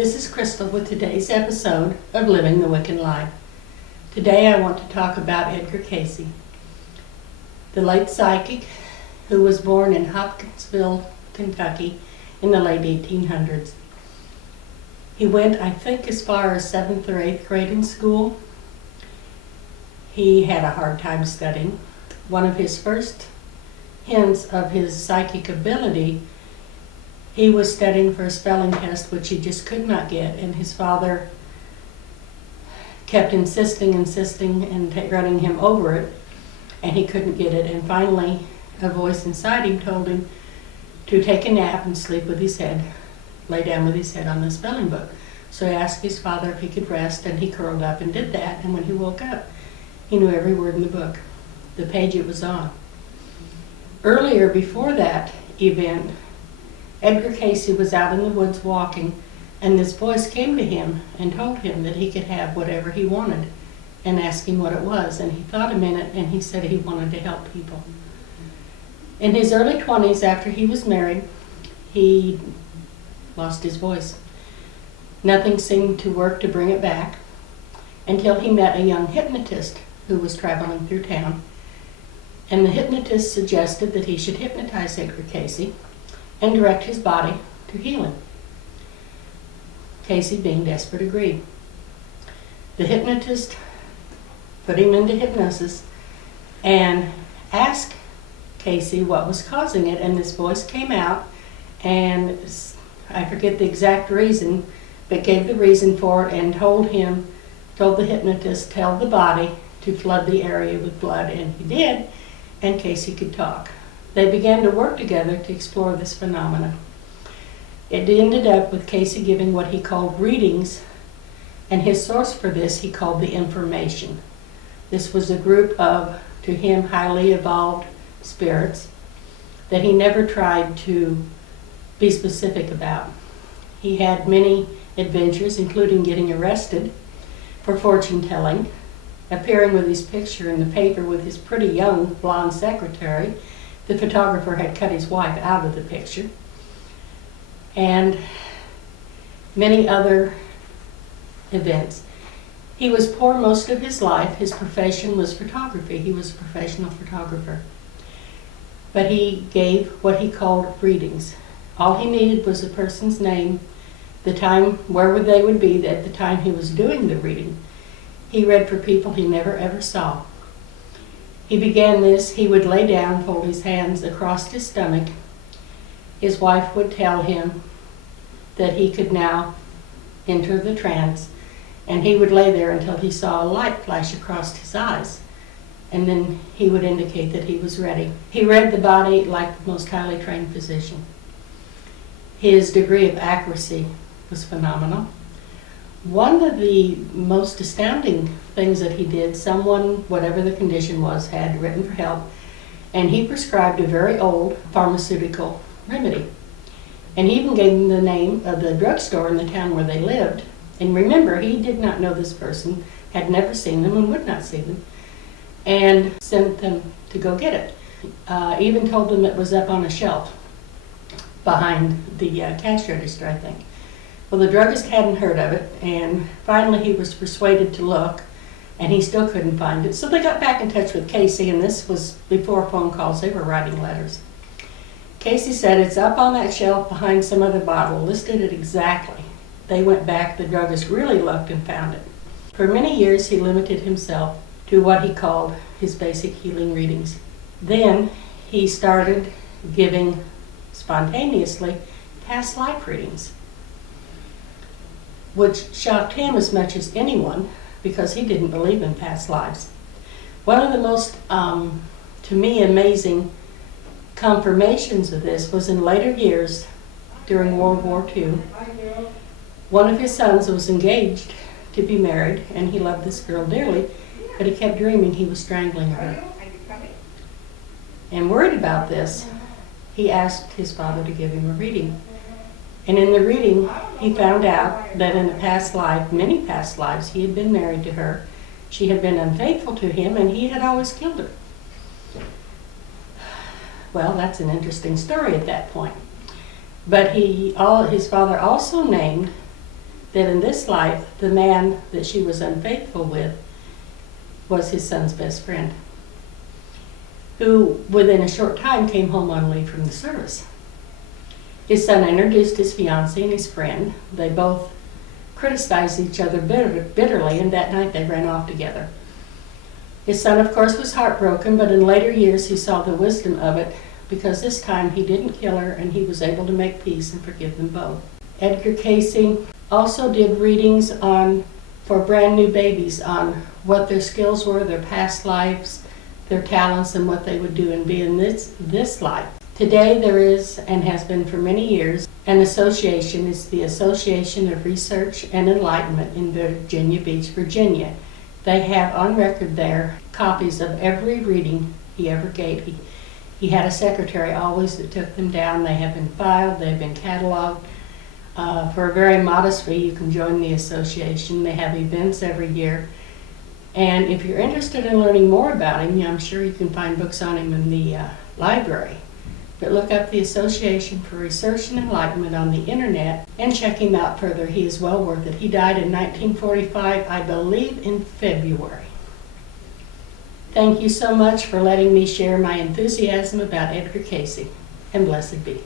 This is Krystel with today's episode of Living the Wiccan Life. Today I want to talk about Edgar Cayce, the late psychic who was born in Hopkinsville, Kentucky in the late 1800s. He went, I think, as far as 7th or 8th grade in school. He had a hard time studying. One of his first hints of his psychic ability, he was studying for a spelling test which he just could not get, and his father kept insisting and running him over it, and he couldn't get it. And finally a voice inside him told him to take a nap and sleep with his head, lay down with his head on the spelling book. So he asked his father if he could rest, and he curled up and did that, and when he woke up he knew every word in the book, the page it was on. Earlier, before that event, Edgar Cayce was out in the woods walking, and this voice came to him and told him that he could have whatever he wanted, and asked him what it was. And he thought a minute, and he said he wanted to help people. In his early 20s, after he was married, he lost his voice. Nothing seemed to work to bring it back until he met a young hypnotist who was traveling through town. And the hypnotist suggested that he should hypnotize Edgar Cayce and direct his body to healing. Cayce, being desperate, agreed. The hypnotist put him into hypnosis and asked Cayce what was causing it, and this voice came out, and I forget the exact reason, but gave the reason for it and told the hypnotist, tell the body to flood the area with blood, and he did, and Cayce could talk. They began to work together to explore this phenomenon. It ended up with Cayce giving what he called readings, and his source for this he called the Information. This was a group of, to him, highly evolved spirits that he never tried to be specific about. He had many adventures, including getting arrested for fortune telling, appearing with his picture in the paper with his pretty young blonde secretary. The photographer had cut his wife out of the picture, and many other events. He was poor most of his life. His profession was photography. He was a professional photographer. But he gave what he called readings. All he needed was a person's name, the time, where they would be at the time he was doing the reading. He read for people he never ever saw. He began this, he would lay down, fold his hands across his stomach. His wife would tell him that he could now enter the trance, and he would lay there until he saw a light flash across his eyes, and then he would indicate that he was ready. He read the body like the most highly trained physician. His degree of accuracy was phenomenal. One of the most astounding things that he did, someone, whatever the condition was, had written for help, and he prescribed a very old pharmaceutical remedy. And he even gave them the name of the drugstore in the town where they lived. And remember, he did not know this person, had never seen them and would not see them, and sent them to go get it. Even told them it was up on a shelf behind the cash register, I think. Well, the druggist hadn't heard of it, and finally he was persuaded to look, and he still couldn't find it. So they got back in touch with Cayce, and this was before phone calls. They were writing letters. Cayce said, it's up on that shelf behind some other bottle, listed it exactly. They went back, the druggist really looked and found it. For many years he limited himself to what he called his basic healing readings. Then he started giving spontaneously past life readings, which shocked him as much as anyone because he didn't believe in past lives. One of the most, to me, amazing confirmations of this was in later years during World War II. One of his sons was engaged to be married, and he loved this girl dearly, but he kept dreaming he was strangling her. And worried about this, he asked his father to give him a reading. And in the reading, he found out that in a past life, many past lives, he had been married to her. She had been unfaithful to him, and he had always killed her. Well, that's an interesting story at that point. But his father also named that in this life, the man that she was unfaithful with was his son's best friend, who within a short time came home on leave from the service. His son introduced his fiancée and his friend. They both criticized each other bitterly, and that night they ran off together. His son, of course, was heartbroken, but in later years he saw the wisdom of it, because this time he didn't kill her and he was able to make peace and forgive them both. Edgar Cayce also did readings for brand new babies on what their skills were, their past lives, their talents, and what they would do and be in this life. Today there is, and has been for many years, an association. It's the Association of Research and Enlightenment in Virginia Beach, Virginia. They have on record there copies of every reading he ever gave. He had a secretary always that took them down. They have been filed, they've been cataloged. For a very modest fee, you can join the association. They have events every year. And if you're interested in learning more about him, I'm sure you can find books on him in the library. But look up the Association for Research and Enlightenment on the internet and check him out further. He is well worth it. He died in 1945, I believe in February. Thank you so much for letting me share my enthusiasm about Edgar Cayce, and blessed be.